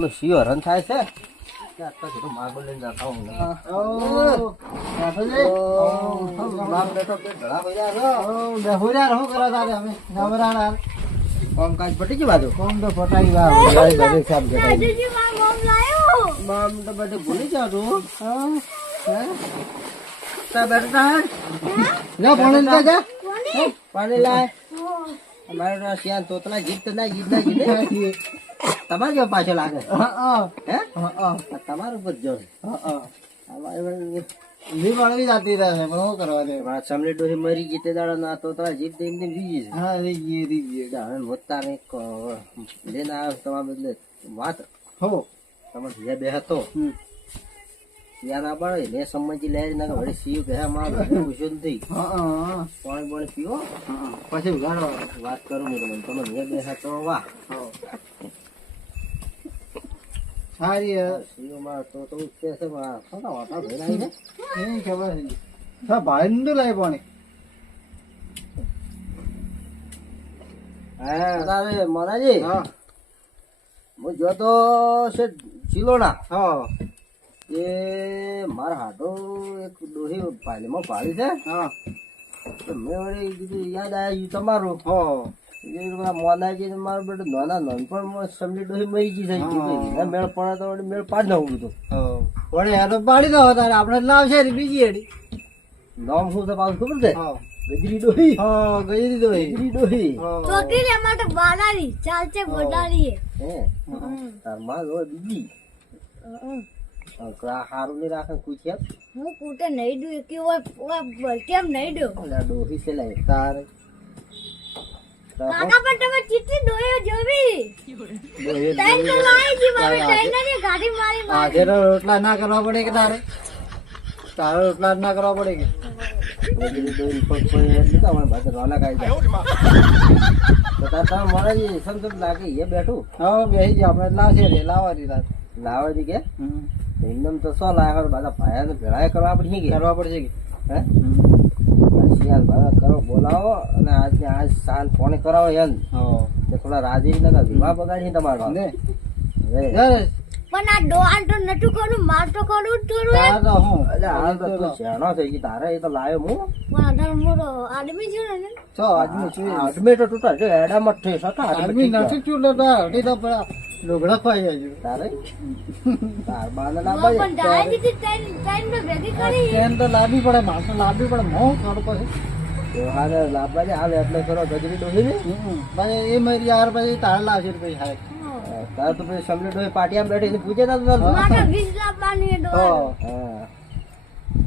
પેલો શિયો રન થાય છે માગો લઈને જતા હું કોમ કાજ પટી ગયું બાજુ કોમ તો ફટાઈ મામ તો બધે ભૂલી જાવ તું પાણી લાય અમારે શ્યાન તોતલા ગીત ના ગીત ના ગીત તમારે કેવો પાછો લાગે હે તમારું ઉપર જો મળવી જતી રહે પણ શું કરવા દે સમલે ડોહી મરી ગઈ તે દાડા ના તોતલા જીત એમ તેમ રીજી છે હા રીજી મોતા ને લઈને આવ્યો તમારા બદલે વાત હો તમે બે હતો ત્યાં ના પડે ને સમજી લે ના વળી સીવ કે માર પૂછ્યો નથી પાણી પાણી પીવો પછી વાત કરું હું તમે બે હતો વાહ સારી સીવમાં તો કે છે ખોટા વાટા ભેરાઈ ને એ ખબર છે ભાઈ નું લાય પાણી હા તારે મહારાજી હા હું જોતો છે ચિલોડા હા એ મારા હાટો એક ડોહી પાલીમાં પાડી છે હા મેં વળી કીધું યાદ આવ્યું તમારું હો મોનાજી મારું બધું નાના નાનપણ સમજી ડોહી મરી ગઈ છે મેળ પડે તો મેળ પાડી નાખું બધું વળે યાર પાડી દો તારે આપણે લાવશે બીજી એડી નામ શું છે પાછું ખબર છે ગજરી ડોહી હા ગજરી ડોહી છોકરી ને માટે બાલારી ચાલશે બોલારી હે તાર માં જો બીજી હારું નહીં રાખે પૂછ્યા હું કુટે નહીં દઉં કે કેમ નહીં દઉં ડોહી છે લાય તારે કાકા પણ તમે ચીટી દોયો જોવી ટાઈમ તો લાઈ જી મારે ટાઈમ ને ગાડી મારી આજે રોટલા ના કરવા પડે કે તારે રોટલા ના કરવા પડે કે લાગે એ બેઠું હા બેસી ગયા આપણે લાવશે લાવવાની કે એકદમ તો શું લાવે બધા ભાઈ ને ભેળા કરવા પડશે કે હે કરો બોલાવો અને આજ સાંજ ફોન કરાવો એમ થોડા રાજી વિવાહ બગાડી તમારો પણ આ ડોહાન તો નટુ કરું માર તો કરું થોડું હાલ તો તું શેણો થઈ ગઈ તારે એ તો લાવ્યો હું પણ અધર મોરો આદમી છે ને તો આદમી તો તૂટા છે એડા મઠે સટા આદમી નથી ચૂલતા હડી તો પડા લોગડા ખાઈ જાય તારે તાર બાને લાવવા પણ ડાય દીધી ટાઈમ ને ભેગી કરી ટ્રેન તો લાવવી પડે માણસો લાવવી પડે મો કાઢો પછી હારે લાવવા દે હાલ એટલે કરો ગજરી ડોહી ને ભાઈ એ મારી યાર પછી તાર લાવશે ભાઈ હારે તાર તો પછી સમલે ડોહી પાટિયા બેઠી પૂછે તા મારા 20 લાવવાની ડો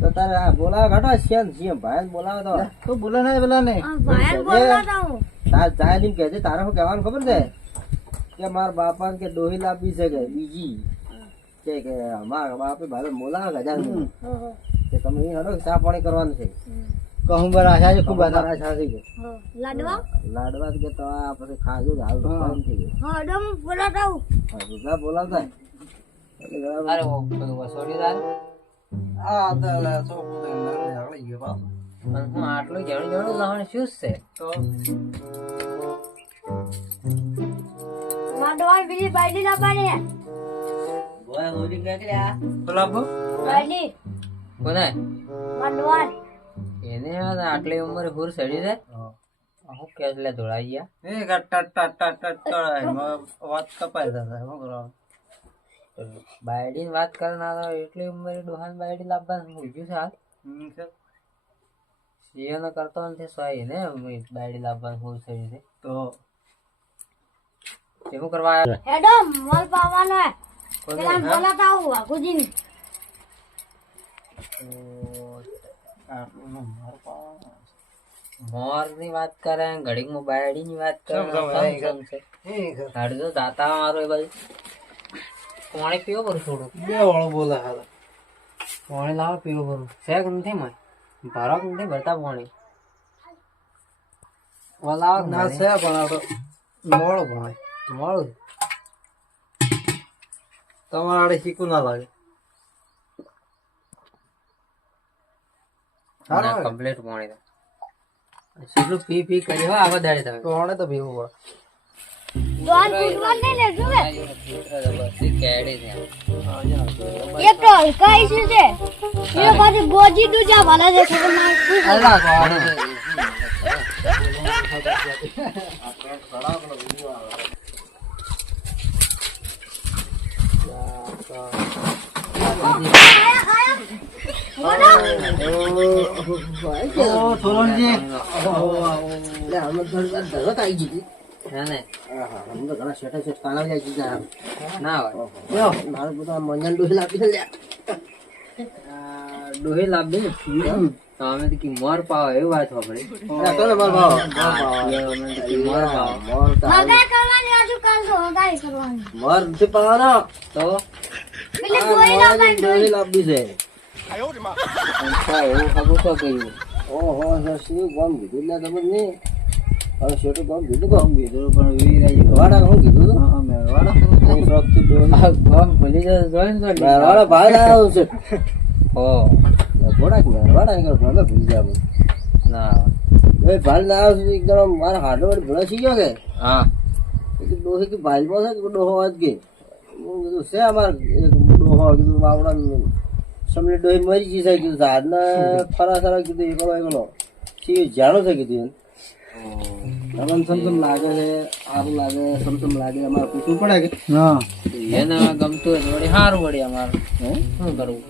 તો તારે બોલાવ ઘટો શેન સીએમ ભાઈ બોલાવ તો તું બોલે નહીં બોલા નહીં ભાઈ બોલાતા હું તાર જાય નહીં કહેજે તારે શું કહેવાનું ખબર છે કે મારા બાપા કે ડોહી લાવી છે કે બીજી કે મારા બાપે ભાઈ બોલાવે ગજા કે તમે એ હડો ચા પાણી કરવાનું છે કહું બર આશા છે ખૂબ આશા થઈ ગઈ લાડવા કે તો આ પછી ખાજો હાલ થઈ ગયું હા ડમ બોલાતા હું હા બોલાવતા અરે વસોડી દાર આ તો સોપું આગળ ગયો બાપ હું આટલું જણું લાવવાનું શું છે તો માડવાન બીજી બાઈડી લાવવાની બોય હોલી કે કર્યા બોલાવો બાઈડી કોને માડવાન એને આટલી ઉંમરે હુર સડી છે હું કેસ લે દોડાઈ ગયા એ ટટ વાત કપાઈ જશે શું કરવાનું બાયડી ની વાત કરનારો એટલી ઉંમરે ડોહાન બાયડી લાવવાનું મૂક્યું છે હાલ સીએનો કરતો નથી સોય ને બાયડી લાવવાનું હુર સડી છે તો કેવું કરવા હેડો મોલ પાવાનો હે પેલા બોલાતા હું વાઘુજી મોર ની વાત કરે ઘડીક માં બાયડી ની વાત કરે તો જાતા મારો એ બાજુ પાણી પીવો કરું થોડું બે વાળો બોલે હાલ પાણી લાવો પીવો કરું શેક નથી માં ભરો નથી ભરતા પાણી ઓલાવ ના છે પણ મોડું પાણી મોડું તમારા આડે શીખું ના લાગે કમ્પ્લીટ પાણી એટલું પી કર્યો આવા દાડે તમે પાણી તો પીવું પડે દોન ફૂટવા નહીં લેજો બે જબરદસ્તી કેડી છે એક તો હલકાઈ છે એ પાછી ગોજી દુજા ભલા છે ખબર ના અલ્લાહ ગોડી ઓ સોલનજી લે અમે ધરત આવી ગઈ હે ને આહા અમે તો ઘણા શેઠે શેઠ કાલા જાય છે ના હોય યો મારું બધા મંજન ડોહી લાપી લે ડોહી લાવી ને તો અમે તો કી મોર પાવ એવી વાત સાંભળી તો ને માર ભાવ અમે તો કી મોર પાવ મોર મગા કરવાની આજુ કાલ તો હગાઈ કરવાની મોર થી પાવાનો તો પેલે કોઈ લાવવાની ડોહી લાપી છે અંતા એવું ખબર તો કર્યું ઓહો શું ગામ કીધું લે તમે નહીં હવે શેઠું ગામ કીધું પણ વીરાઈ વાડા ગામ કીધું તો વાડા હું શોખથી ડોહી ગામ ભૂલી જશે જોઈને તો વાડા ભાઈ આવ્યો છે હો થોડાક વાડા કરો ભલે ભૂલી જાય ના એ ભાલ ના આવ્યો છે એકદમ મારા હાડો વડે ભૂલા થઈ ગયો કે હા ડોહી કે ભાઈમાં છે કે ડોહો વાત કે હું કીધું છે અમાર એક ડોહો કીધું બાવડા સમય ડોહી મરી ગઈ છે કીધું ઝાડને ફરા કીધું એકલો સી જાણો છે કીધું તમને સમસમ લાગે છે સારું લાગે સમસમ લાગે અમારે પૂછવું પડે કે એને ગમતું હોય તો વળી સારું વળી અમારે શું કરવું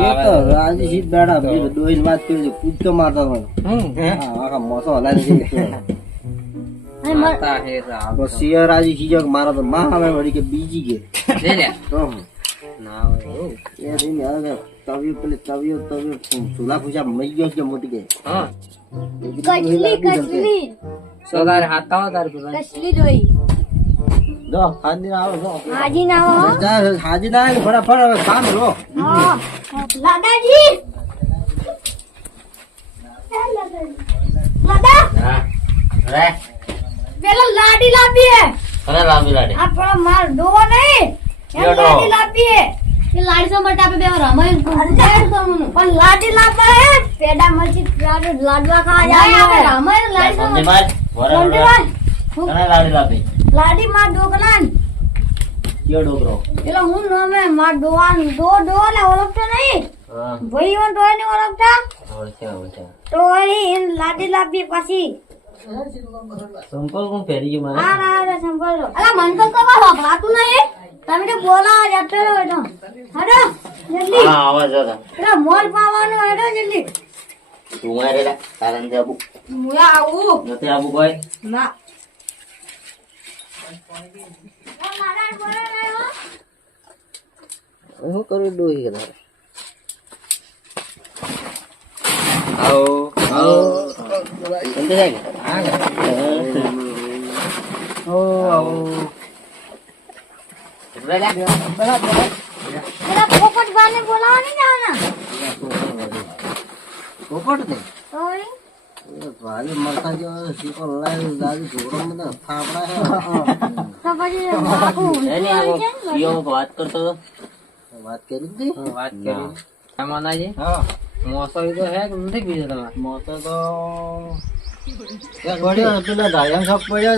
એ તો આજે સીટ બેઠા પછી ડોહીની વાત કરી છે કૂદતો મારતો હોય આખા મોસો હલાવી છે માતા હે રામ તો શિયર આજે સીજો કે મારા તો માં આવે વળી કે બીજી કે લે લે તો ના હોય એવું એ રીને હવે તવિયો ચૂલા પૂછા મરી ગયો છે મોટી કે હા કચલી તો તારે હાથ આવો તારે પેલા કચલી જોઈ જો હાજી આવો જો હાજી ના હો હાજી ના આવે ફટાફટ હવે કામ લો હા દાદાજી દાદા હા રે પેલા લાડી લાવીએ અરે લાંબી લાડી આપણો માર ડોવો નહીં એ કેવો ડોવો? લાડી લાવીએ એ લાડી તો માટે આપણે બે રમાઈ પણ લાડી લાવવા હે પેડા મરચી લાડવા ખાવા જાય આપણે રમાઈ લાડી તો લાડી માં ડોકલાન કયો ડોકરો પેલો હું નમે માર ડોવાન ડો ને ઓળખતો નહીં હા ભાઈ ઓન ડોય ને ઓળખતા ઓળખે તો વળી એમ લાડી લાવી પછી સંપલ કોણ પહેરી ગયું આ રા સંભાળો અલા મન તો વાપરાતું નહીં તમે તો બોલા જતો રહ્યો તો હડો જલ્દી હા આવાજ હતા પેલા મોલ પાવાનો હડો જલ્દી તું મારે લે તારન જાબુ હું આવું નથી આબુ કોઈ ના શું કરું ડોહી કે તારે આવો સમજે જાય કે ઓ આવો પેલા પોપટ બાને બોલાવાની ને આના પોપટ ને ઓય ભારે મરતા જો શીકો લાવી દાદી ઢોરો મને થાપડા હે તો પછી બાપુ એની આવો યો વાત કરતો તો વાત કરી હતી વાત કરી માનાજી હા મોસો તો હે કે નથી બીજો તમારે મોતો તો પડ્યો પેલા ડાયમ સપ પડ્યો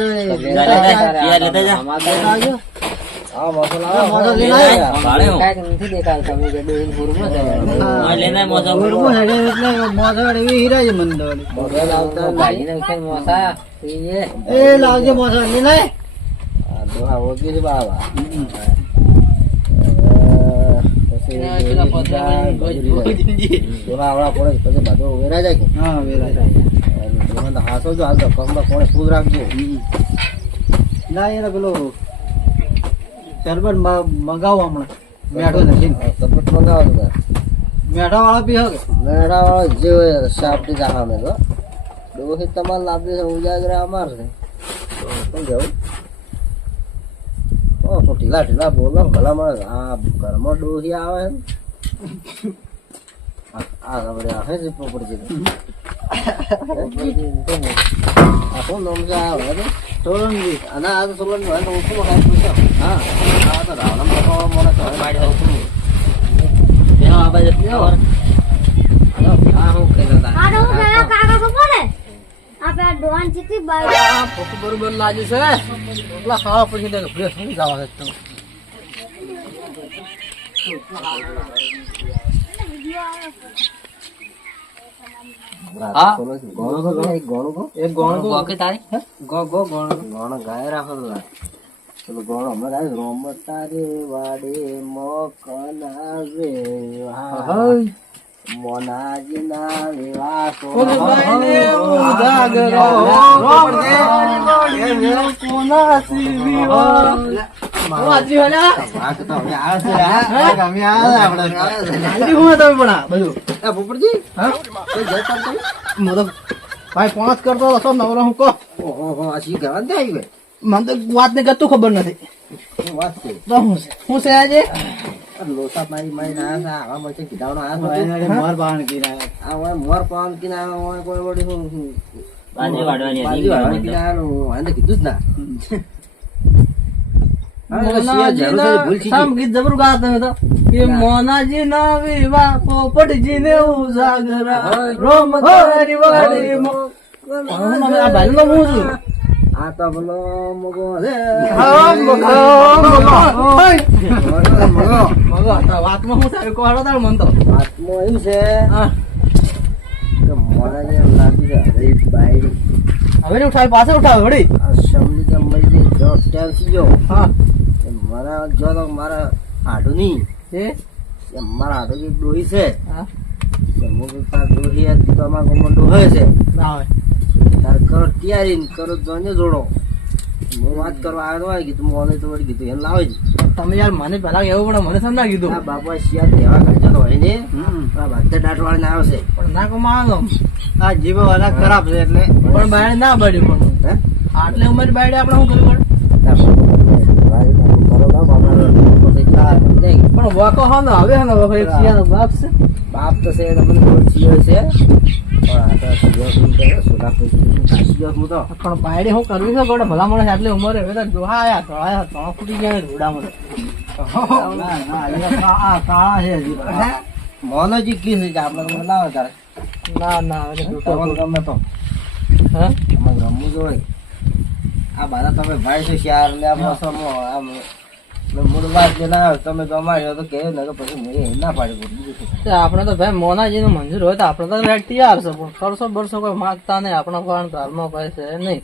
હા મોતો લાવો મોતો લઈને આવ્યા કાંઈક નથી દેખાતું તમે જે ડોહીન પૂરું છે ગુરમો હેડે એટલે મોતો એવી હીરા છે મને દોડી મોતો લાવતા ભાઈને વિશે મોસા એ લાવજે મોતો લઈને આ દોહા ઓકી છે બાબા દોહા આવડા પડે પછી બધું વેરા જાય કે હા વેરા જાય હાસો જો હાલ તો કમરા કોણે ફૂલ રાખજો ના એને પેલો શરબત મંગાવો હમણાં મેઠો નથી શરબત મંગાવો તો મેઠા વાળા પી હવે મેઠા વાળા જે હોય સાપટી જાહા મેં તો ડોહી તમારે લાભી છે ઉજાગરા અમાર છે શું જવું તો ઢીલા ઢીલા બોલો ભલા મળે આ ઘરમાં ડોહી આવે આ ખબર આવે છે પોપડ છે આ શું નામ છે આ હવે સોલંકી અને આ તો સોલંકી હોય તો ઓછું ખાઈ પૂછો હા આ તો રાવણ મને આ બાજુ આ હું કહેતો હતા આ તો હું પેલા કાકા ખબર ને આપણે ડોહાન ચીતી બાઈ આ ભૂખ બરોબર લાગ્યું છે એટલા ખાવા પછી દે ભૂખ શું જવા છે તમે હા ગોણો તો ગણાય, ગોણો તો એક ગોણ ગોકે તારી ગોણ ગોણો ગાય રાખો તો પેલો ગોણો હમણાં ગાય રોમ તારે વાડે મોકના વે મોનાજી ના વિવાસો ભાઈ પાંચ કરતો હતો નવરો હું કહો મને તો વાત ને કતું ખબર નથી વાત છે તો હું છે આજે લોસા મારી મારી ના હતા આવા મચે કીધાવનો આ મોર પાન કીરા આ હોય મોર પાન કિના હોય કોઈ વળી હું બાજી વાડવાની બાજી વાળવાની કિના હું કીધું જ ના ગીત જબર ગાત તમે તો કે મોનાજી ના વિવાહ પોપટજી ને ઉજાગરા રોમ તારી વાડી આ ભાઈ નો હું છું આ તો બોલો મગો રે વાતમાં હું સારું કહો તાર મન તો વાતમાં એવું છે હા કે મોરાને એમ લાગી છે અરે બાઈ હવે ઉઠાવ પાછળ ઉઠાવ વળી આ સમજી કે મળી જો ટેન્સી જો હા મારા જો તો મારા હાડું નહીં એ મારા હાડું એક ડોહી છે હા મું તાર ડોહી આ તમારા ગામમાં ડોહે છે ના હોય તાર કરો તૈયારી કરો જોને જોડો હું વાત કરવા આવ્યો હોય કીધું મોને તો વળી કીધું એમ લાવે જ તમે યાર મને પેલા એવું પડે મને સમજા કીધું આ બાપા શિયાળ દેવા કરજો તો હોય ને આ બધા દાંટવાળા ના આવશે પણ ના કમાવાનો આ જીવ વાળા ખરાબ છે એટલે પણ બાયડ ના બળી પણ હે આટલે ઉંમર બાયડે આપણે શું કરવું પડે પણ વાકો હા ને હવે ને વખત એક સિયાનો બાપ છે બાપ તો છે તમને થોડું શિયાળ છે પણ આ તો શિયાળ શું કરે સોડા પછી શિયાળ હું તો પણ બાયડે શું કરવી છે ગોડે ભલા મળે આટલી ઉંમરે હવે તો ડોહા આયા તળા ફૂટી ગયા રોડામાં કાળા છે હજી મોનો જીતલી છે આપણે તમને લાવે તારે ના ના હવે તો તમને ગમે તો હા અમે રમવું જોઈએ આ બધા તમે ભાઈ છો શિયાર ને આ મોસમો આમ મૂળ વાત જે ના આવે તમે તો અમારી તો કે ને કે પછી મેં ના પાડી બીજું શું આપણે તો ભાઈ મોનાજી નું મંજૂર હોય તો આપણે તો રેડ તૈયાર છે પણ કરશો બરસો કોઈ માગતા નહીં આપણા પણ ધર્મ કહે છે નહીં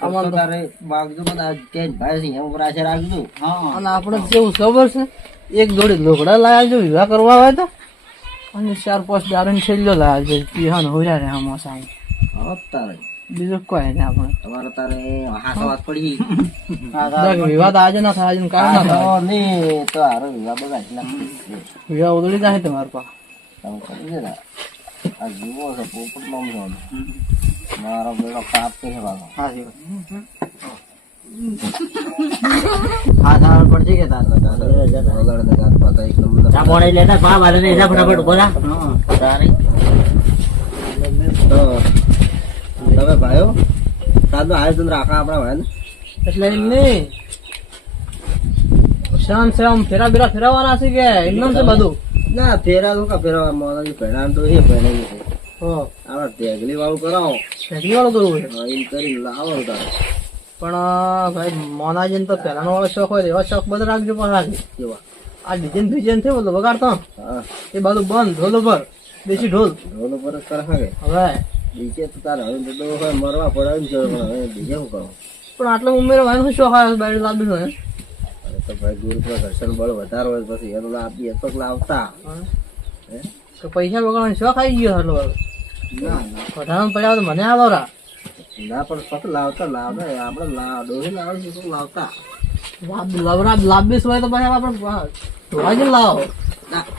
અમારે તારે માગજો બધા કે ભાઈ છે એમ ઉપર આશા રાખજો અને આપણે જેવું ખબર છે એક જોડી લોકડા લાયા જો વિવાહ કરવા હોય તો અને 4-5 દારૂ છેલ્લો લાયા છે પીહાન હોયા રે આમાં સામે તારે બીજું કોઈ નહીં આપણે તમારે તારે હાસો વાત પડી વિવાહ તો આજે ના થાય આજે કાલ ના થાય નહીં તો હારો વિવાહ બધા એટલા વિવાહ ઉદળી જાય તમારા પા તમે કરી દે ને આ જીવો છે પોપટ નામ છે મારો બેડો પાપ છે બાબા હા સારું પડશે કે તાર તમે ભાઈઓ તારનો આયોજન રાખા આપણા ભાઈ ને એટલે એમ નહીં શામ શામ ફેરા બેરા ફેરવાના છે કે એમનું છે બધું ના ફેરા તો કા ફેરવા મોલાજી પહેણા તો એ પહેણાઈ છે આપણે ટેગલી વાળું કરાવો ફેરી વાળું કરવું છે એમ કરી લાવો તારે પણ ભાઈ મોનાજીને તો પહેલાનો વાળો શોખ હોય એવા શોખ બધા રાખજો પણ રાખજો કેવા આ ડિઝાઇન થયું બધું વગાડતો હા એ બધું બંધ ઢોલ ઉપર દેશી ઢોલ ઢોલ ઉપર જ કરે કે હવે બીજે તો તારે હવે તો હોય મરવા પડાવી છે પણ હવે બીજે શું કરો પણ આટલો ઉમેરો ભાઈ શું શોખ આવ્યો બાયડી લાવી હોય હવે તો ભાઈ ગુરુ પર ઘર્ષણ બળ વધારે હોય પછી એનું આપીએ તો લાવતા હે તો પૈસા વગાડવાનો શોખ આવી ગયો એટલો બધો ના ના વધારે પડ્યા તો મને આવો રા ના પણ ફક્ત લાવતા આપણે ડોહી લાવશું શું લાવતા લાંબી હોય તો પછી આપણે ધોવાજી લાવો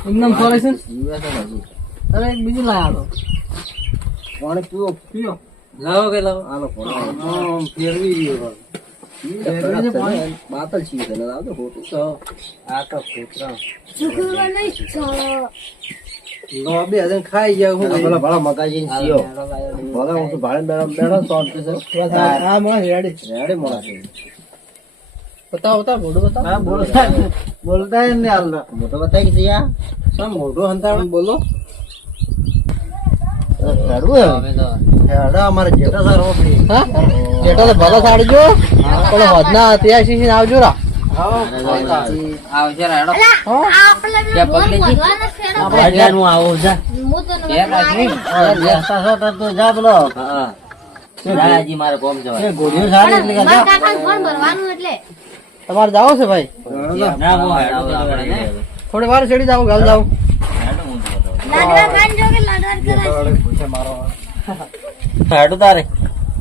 એકદમ સોરે છે જીવે છે હજી અરે એક બીજું લાવ્યા પાણી પીવો લાવો કે લાવો આલો ફેરવી ગયો બાતલ છીએ તને લાવજો ખોટું તો આ તો કૂતરા છોકરો નહીં નો બે હજાર ખાઈ ગયા હું ભલા ભલા મકાજી સીઓ ભલા હું તો ભાડે બેડો સોંપતી છે હા મને રેડી રેડે મોડા છે બતાવો મોઢું બતાવો હા બોલતા ને હાલ મોટો બતાવી કે યાર સમ મોઢું હંતાવણ બોલો રડવું હેડો અમારે જેઠા સર ઓપડી હા જેટલો તો ભલો સાડી જો પણ વધના 83 થી આવજો રા આવજો રા હેડો આપણે ત્યાં પકડી જી. ભગવાન આવું જા હું તો ઘેર રાખી જેઠા સર તો જા બોલો હા દાદાજી મારે કોમ જવાય એ ગોળીઓ સારી એટલે કે મારા કાકાને ફોન ભરવાનું એટલે તમારે જાવ છે ભાઈ ના થોડી વાર ચડી જાવ ગાલ જાવ લાડવા ખાન જો કે લાડવા કરાય હેડું તારે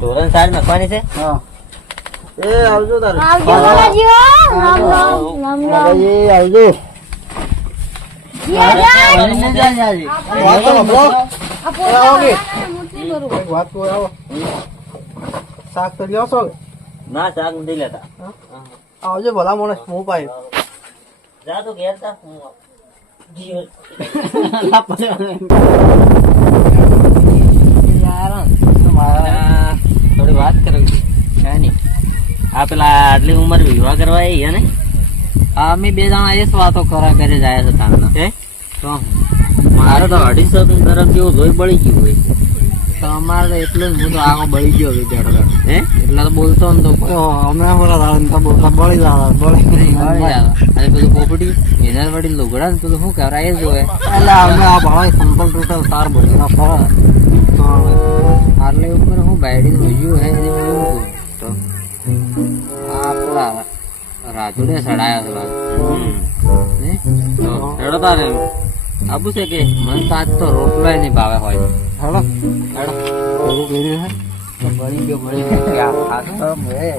ધોરણ સાડી નાખવાની છે હા એ આવજો તારે આવજો બાલાજી હો. રામ રામ રામ રામ એ આવજો જી આજા. વાત તો સાંભળો. આ પોતા આવો કે? હું શું કરું એક વાત તો આવો શાક તો લ્યો છો ના શાક નથી લેતા આવજો ભલા માણસ હું પાઈ જા તો ઘેર તા થોડી વાત કરવી છે આ પેલા આટલી ઉંમર વિવાહ કરવા એ ને અમે બે જણા એ જ વાતો કરા કરે જાય છે તારના હે તો મારે તો 250 ગરમ જેવું જોઈ બળી ગયું હોય તો અમારે એટલું જ હું તો આખો બળી ગયો હવે બેઠો હે એટલે તો બોલતો ને તો અમે બોલા તો બોલતા બળી જાય અરે પેલું પોપટી એના વડી લુગડા ને પેલું શું કરાય એ જોવે એટલે અમે આ ભાઈ સિમ્પલ ટોટલ તાર બધી ના ફરો આટલી ઉંમર હું બાયડી જોયું હે એને જોયું તો આ પેલા રાજુને સડાયા છે હે તો હેડો તારે આબુ છે કે મને તો આજ તો રોટલો નહીં ભાવે હોય હેડો હેડો એવું કર્યું હે બળી ગયો આ ખાધું હે